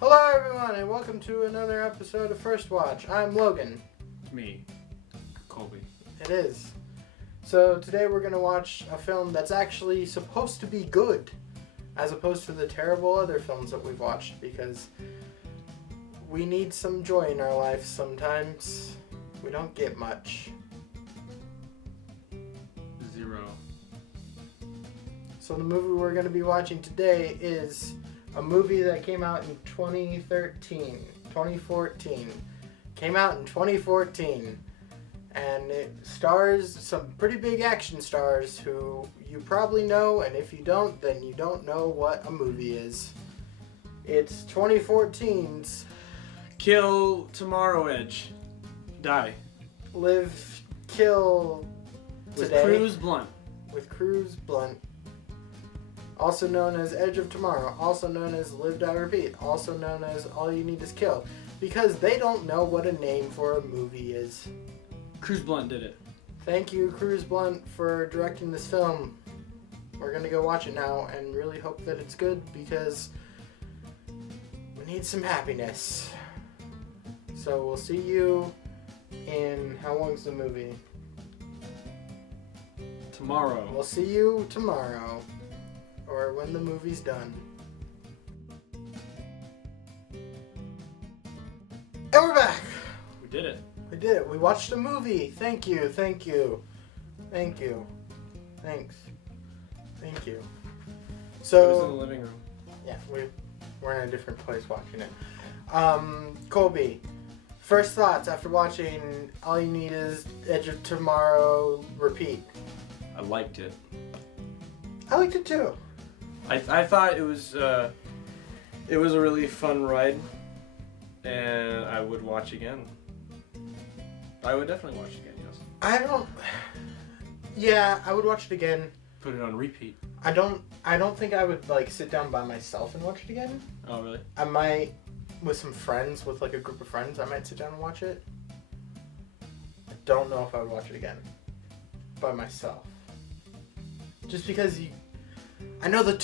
Hello everyone and welcome to another episode of First Watch. I'm Logan. Me, Colby. It is. So today we're going to watch a film that's actually supposed to be good, as opposed to the terrible other films that we've watched, because we need some joy in our life sometimes. We don't get much. Zero. So the movie we're going to be watching today is a movie that came out in 2014. Came out in 2014. And it stars some pretty big action stars who you probably know, and if you don't, then you don't know what a movie is. It's 2014's Kill Tomorrow Edge. Die. Live, Kill Today. With Cruz Blunt. Also known as Edge of Tomorrow. Also known as Live, Die, Repeat. Also known as All You Need Is Kill. Because they don't know what a name for a movie is. Cruz Blunt did it. Thank you, Cruz Blunt, for directing this film. We're going to go watch it now and really hope that it's good because we need some happiness. So we'll see you in, how long's the movie? Tomorrow. We'll see you tomorrow, or when the movie's done. And we're back! We did it. We did it. We watched a movie. Thank you. Thank you. Thank you. Thanks. Thank you. It was in the So, living room. yeah, we're in a different place watching it. Colby, first thoughts after watching All You Need Is Edge of Tomorrow Repeat. I liked it. I liked it too. I thought it was a really fun ride, and I would watch again. I would definitely watch it again, yes. Yeah, I would watch it again. Put it on repeat. I don't think I would like sit down by myself and watch it again. Oh, really? I might, with some friends, with like a group of friends, I might sit down and watch it. I don't know if I would watch it again by myself. Just because I know the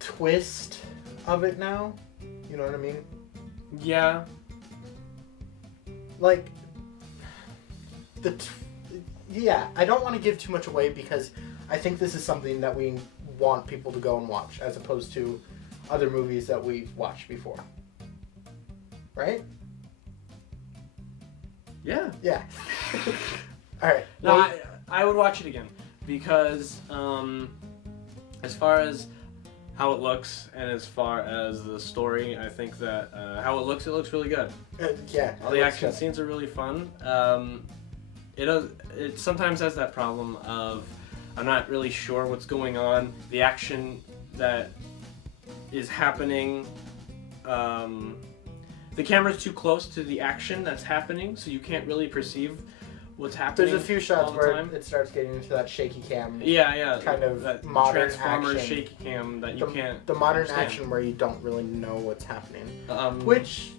twist of it now. You know what I mean? Yeah. Like, yeah, I don't want to give too much away because I think this is something that we want people to go and watch as opposed to other movies that we've watched before. Right? Yeah. Yeah. Alright. No, I would watch it again because as far as how it looks and as far as the story, I think that how it looks really good. Yeah. All the action scenes are really fun. It sometimes has that problem of I'm not really sure what's going on. The action that is happening, the camera's too close to the action that's happening, so you can't really perceive what's happening. There's a few shots all the where time. it starts getting into that shaky cam. Yeah. Kind of that modern Transformers action. shaky cam that you can't. The modern understand. action where you don't really know what's happening. Which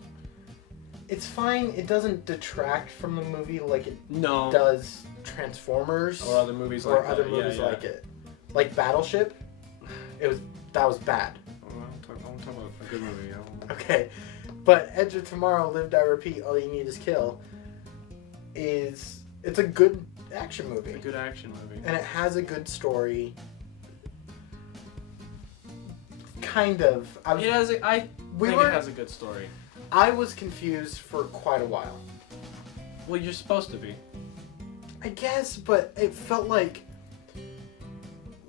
It's fine. It doesn't detract from the movie like it no does Transformers or other movies like or other movies like it. Like Battleship, that was bad. I'm talking about a good movie. Okay, but Edge of Tomorrow, Live, Die, Repeat, All You Need Is Kill it's a good action movie. It's a good action movie. And it has a good story. Kind of. I think it has a good story. I was confused for quite a while. Well, you're supposed to be. I guess, but it felt like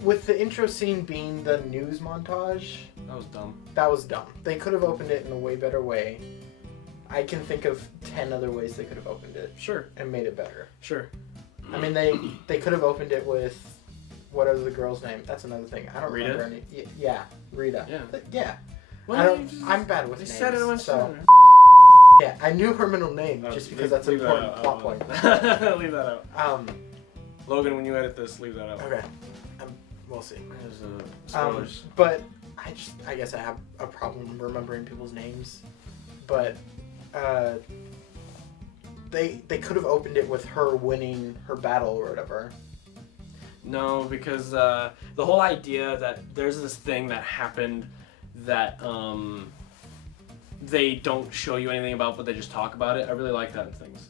with the intro scene being the news montage, That was dumb. that was dumb. They could have opened it in a way better way. I can think of 10 other ways they could have opened it. Sure. And made it better. Sure. I mean, they could have opened it with whatever the girl's name. That's another thing. I don't Rita? remember any. Yeah, Rita. Yeah. Yeah. Well, I'm bad with They names. said it once. so yeah, I knew her middle name just because that's an important plot point. Leave that out. Logan, when you edit this, leave that out. Okay. We'll see. There's spoilers. But I guess I have a problem remembering people's names. But they could have opened it with her winning her battle or whatever. No, because the whole idea that there's this thing that happened that they don't show you anything about, but they just talk about it. I really like that in things.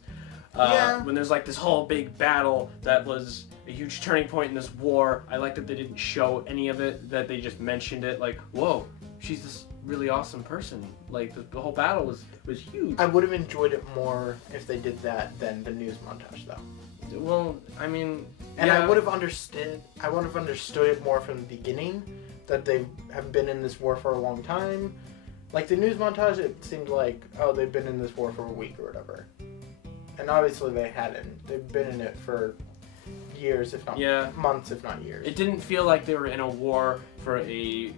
Yeah. When there's like this whole big battle that was a huge turning point in this war, I like that they didn't show any of it, that they just mentioned it, like, whoa, she's this really awesome person. Like, the whole battle was huge. I would have enjoyed it more if they did that than the news montage, though. Well, I mean... And yeah. I would have understood it more from the beginning, that they have been in this war for a long time. Like, the news montage, it seemed like, oh, they've been in this war for a week or whatever. And obviously they hadn't. They've been in it for years, if not months, if not years. It didn't feel like they were in a war for a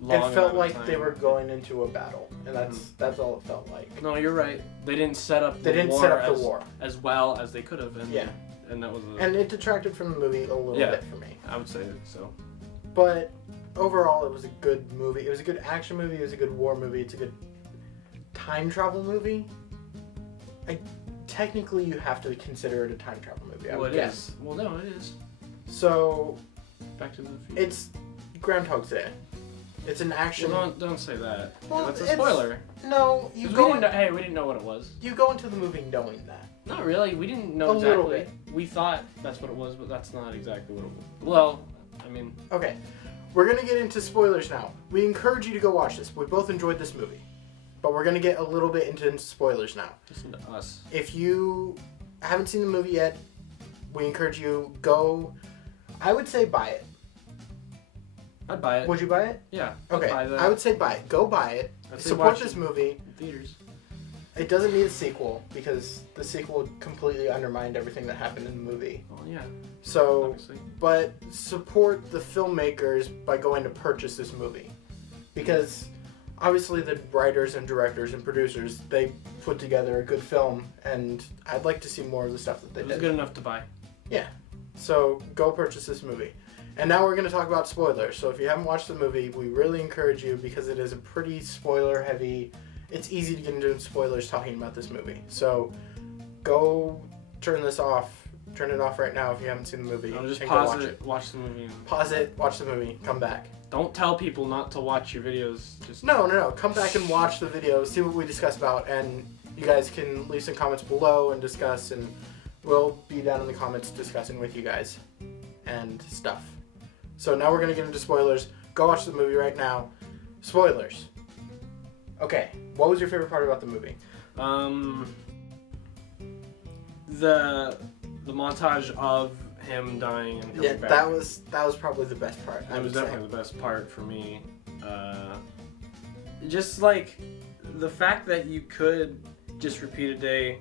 long It felt amount like of time. they were going into a battle, and that's all it felt like. No, you're right. They didn't set up They didn't set up the war as well as they could have. And, Yeah. And that was And it detracted from the movie a little bit for me. I would say so. But overall, it was a good movie. It was a good action movie. It was a good war movie. It's a good time travel movie. Technically, you have to consider it a time travel movie, I would guess. Well, no, it is. So, Back to the Future. it's Groundhog's Day. It's an action... Well, don't say that. Well, That's a spoiler. No, We didn't know what it was. You go into the movie knowing that. Not really. We didn't know A little exactly. We thought that's what it was, but that's not exactly what it was. Well, I mean... Okay, we're going to get into spoilers now. We encourage you to go watch this. We both enjoyed this movie. But we're going to get a little bit into spoilers now. Listen to us. If you haven't seen the movie yet, we encourage you, go... I would say buy it. I'd buy it. Would you buy it? Yeah. Okay, I'd buy that. I would say buy it. Go buy it. I'd say Support watch this it movie. in theaters. It doesn't need a sequel, because the sequel completely undermined everything that happened in the movie. Well, yeah. So, Obviously. but support the filmmakers by going to purchase this movie. Because obviously the writers and directors and producers, they put together a good film, and I'd like to see more of the stuff that they It was did. good enough to buy. Yeah. So go purchase this movie. And now we're going to talk about spoilers. So if you haven't watched the movie, we really encourage you, because it is a pretty spoiler heavy. It's easy to get into spoilers talking about this movie. So go turn this off. Turn it off right now if you haven't seen the movie. No, just and go pause it, watch the movie. Pause it, watch the movie, come back. Don't tell people not to watch your videos. Just No. Come back and watch the video, see what we discuss about, and you guys can leave some comments below and discuss, and we'll be down in the comments discussing with you guys and stuff. So now we're going to get into spoilers. Go watch the movie right now. Spoilers. Okay, what was your favorite part about the movie? The montage of him dying and coming back. that was probably the best part. It was definitely the best part for me. Just like the fact that you could just repeat a day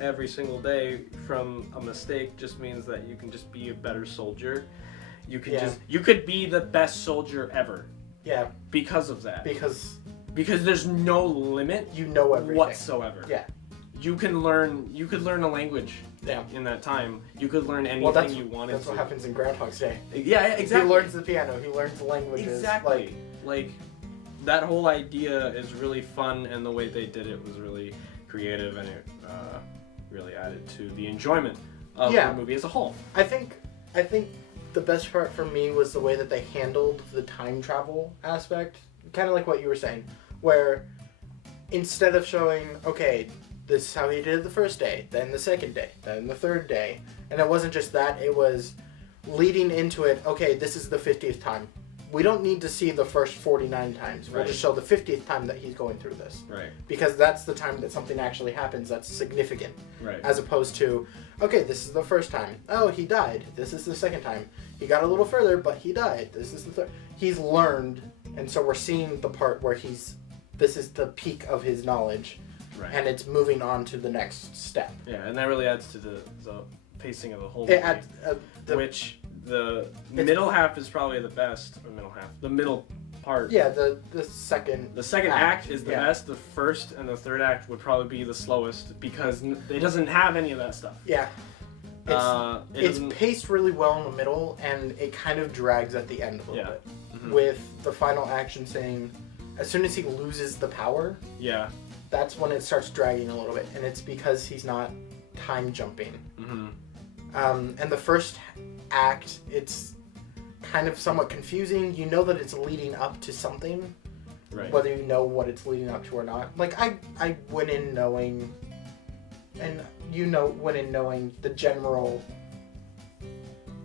every single day from a mistake just means that you can just be a better soldier. You can you could be the best soldier ever. Yeah. Because of that. Because there's no limit. You know everything whatsoever. Yeah. You could learn a language. Yeah. In that time, you could learn anything you wanted. That's what happens in Groundhog's Day. Yeah, exactly. He learns the piano. He learns the languages. Exactly. Like that whole idea is really fun, and the way they did it was really creative, and it really added to the enjoyment of the movie as a whole. I think the best part for me was the way that they handled the time travel aspect, kind of like what you were saying, where instead of showing, okay, this is how he did it the first day, then the second day, then the third day, and it wasn't just that, it was leading into it, okay, this is the 50th time. We don't need to see the first 49 times. We'll just show the 50th time that he's going through this. Right. Because that's the time that something actually happens that's significant. Right. As opposed to, okay, this is the first time. Oh, he died. This is the second time. He got a little further, but he died. This is the third. He's learned, and so we're seeing the part where this is the peak of his knowledge. Right. And it's moving on to the next step. Yeah, and that really adds to the pacing of the whole movie. Which the middle half is probably the best. The middle part. Yeah, the second. The second act is the best. The first and the third act would probably be the slowest because it doesn't have any of that stuff. Yeah. It's it paced really well in the middle, and it kind of drags at the end a little bit. Mm-hmm. With the final action scene, as soon as he loses the power, that's when it starts dragging a little bit, and it's because he's not time jumping. Mm-hmm. And the first act, it's kind of somewhat confusing. You know that it's leading up to something, Right. whether you know what it's leading up to or not. Like, I went in knowing, and went in knowing the general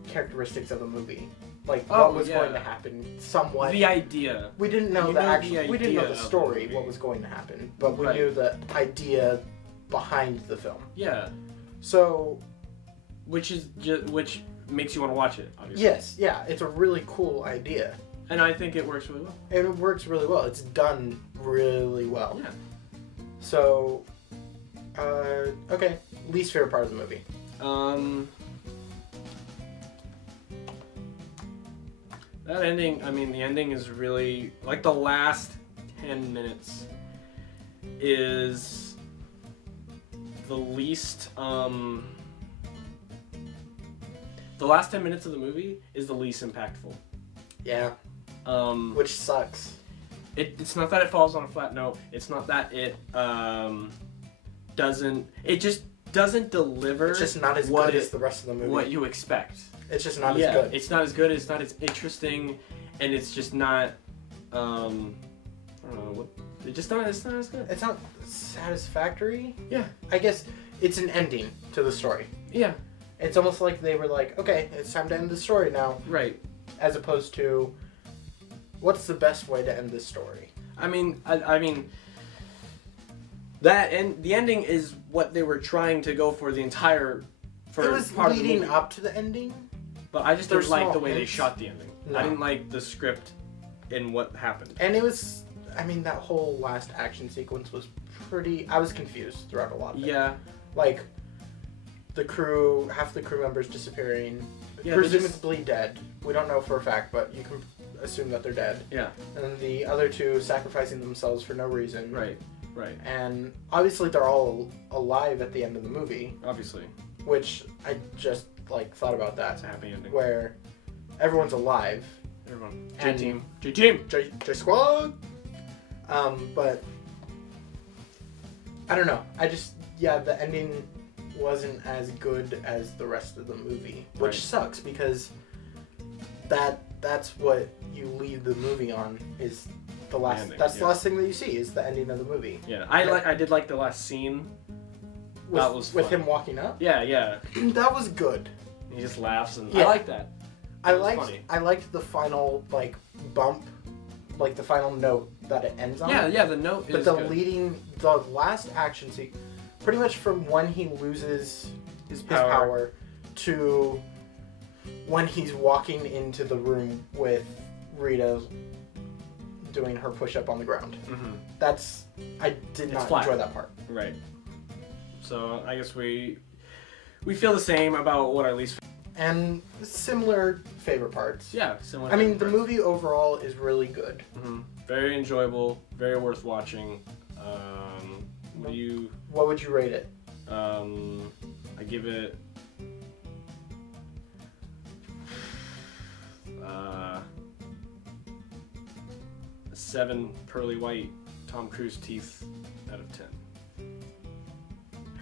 characteristics of the movie. Like, what was going to happen, somewhat. The idea. We didn't know we didn't know the story, the what was going to happen, but we knew the idea behind the film. Yeah. So, which makes you want to watch it, obviously. Yes, yeah, it's a really cool idea. And I think it works really well. And it works really well. It's done really well. Yeah. So, okay, least favorite part of the movie. That ending, I mean, the ending is really, like, the last 10 minutes is the least, the last 10 minutes of the movie is the least impactful. Yeah. Which sucks. It's not that it falls on a flat note. It's not that it, just doesn't deliver. It's just not as good as the rest of the movie. What you expect. It's just not as good. It's not as good. It's not as interesting, and it's just not. I don't know what. It's not as good. It's not satisfactory. Yeah. I guess it's an ending to the story. Yeah. It's almost like they were like, okay, it's time to end the story now. Right. As opposed to, what's the best way to end this story? I mean, that and the ending is what they were trying to go for the entire. It was part leading of the up to the ending. But I just didn't like the way hints. they shot the ending. No. I didn't like the script and what happened. And it was, I mean, that whole last action sequence was pretty, I was confused throughout a lot of it. Yeah. Like, half the crew members disappearing, Yeah, presumably dead. We don't know for a fact, but you can assume that they're dead. Yeah. And then the other two sacrificing themselves for no reason. Right. And obviously they're all alive at the end of the movie. Obviously. Which I just, thought about that. It's a happy ending. Where everyone's alive. Everyone. And J-Team. J Squad! But I don't know. The ending wasn't as good as the rest of the movie. Which sucks because that's what you leave the movie on is the last ending, the last thing that you see is the ending of the movie. Yeah. I did like the last scene. That was fun. With him walking up? Yeah. That was good. He just laughs and Yeah. I like that. I liked the final bump, the final note that it ends on. Yeah, the note but is the the last action scene, pretty much from when he loses his power to when he's walking into the room with Rita doing her push-up on the ground. Mm-hmm. I did not enjoy that part. Right. So I guess we feel the same about what our least. And similar favorite parts. Yeah, similar. I mean, the movie overall is really good. Mm-hmm. Very enjoyable. Very worth watching. What would you rate it? I give it. 7 pearly white Tom Cruise teeth out of 10.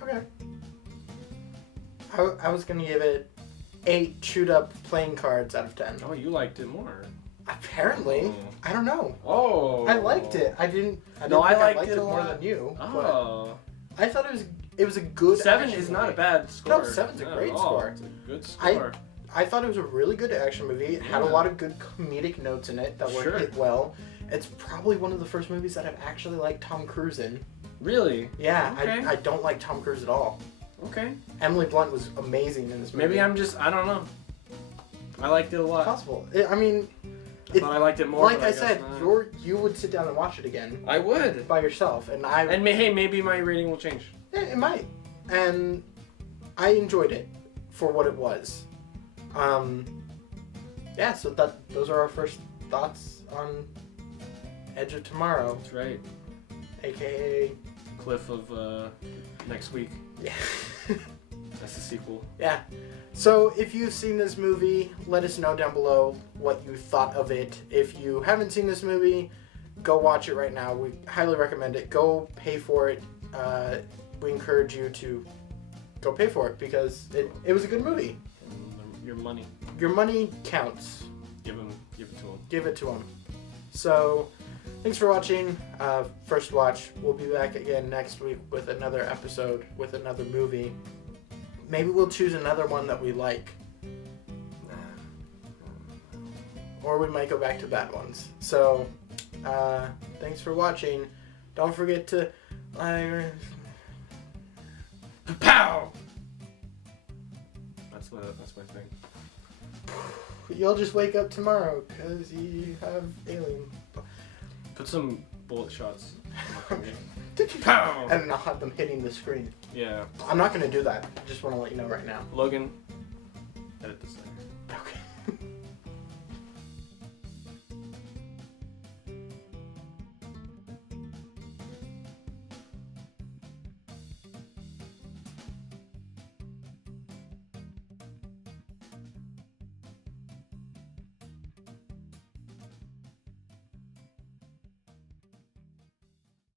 Okay. I was gonna give it 8 chewed up playing cards out of 10. Oh, you liked it more. Apparently. Oh. I don't know. Oh. I liked it. I liked it more than you. Oh. I thought it was a good 7 is not a bad score. No, 7's a great score. It's a good score. I thought it was a really good action movie. It had a lot of good comedic notes in it that were hit well. It's probably one of the first movies that I've actually liked Tom Cruise in. Really? Yeah, okay. I don't like Tom Cruise at all. Okay. Emily Blunt was amazing in this movie. Maybe I don't know. I liked it a lot. Possible. I thought I liked it more. Like I said, you would sit down and watch it again. I would. By yourself. Hey, maybe my rating will change. Yeah, it might. And I enjoyed it for what it was. Yeah, so those are our first thoughts on Edge of Tomorrow. That's right. AKA Cliff of next week. Yeah. That's the sequel. Yeah. So if you've seen this movie, let us know down below what you thought of it. If you haven't seen this movie, go watch it right now. We highly recommend it. Go pay for it. We encourage you to go pay for it because it was a good movie. Your money. Your money counts. Give it to them. Give it to them. So thanks for watching. First watch. We'll be back again next week with another episode with another movie. Maybe we'll choose another one that we like. Or we might go back to bad ones. So, thanks for watching. Don't forget to... Pow! That's my thing. You'll just wake up tomorrow because you have alien. Put some bullet shots. Pow! And then I'll have them hitting the screen. Yeah. I'm not going to do that. I just want to let you know right now. Logan, edit this thing.